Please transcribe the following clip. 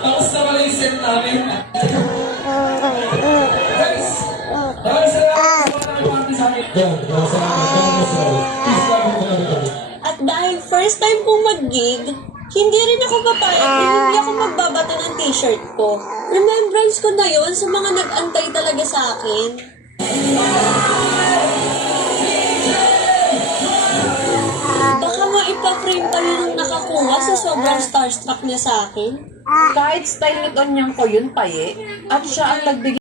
Tapos na pala yung set namin. Guys, maraming salamat sa mga nag-party sa akin. At dahil first time kong mag-gig, hindi rin ako papayag na hindi ako magbabato ng t-shirt ko. Remembrance ko na yon sa mga nag-antay talaga sa akin. Baka maipa-frame kayo nung nakakuha sa sobrang starstruck niya sa akin. Kahit style ni Onyang ko yun, paye, at siya ang nagbigay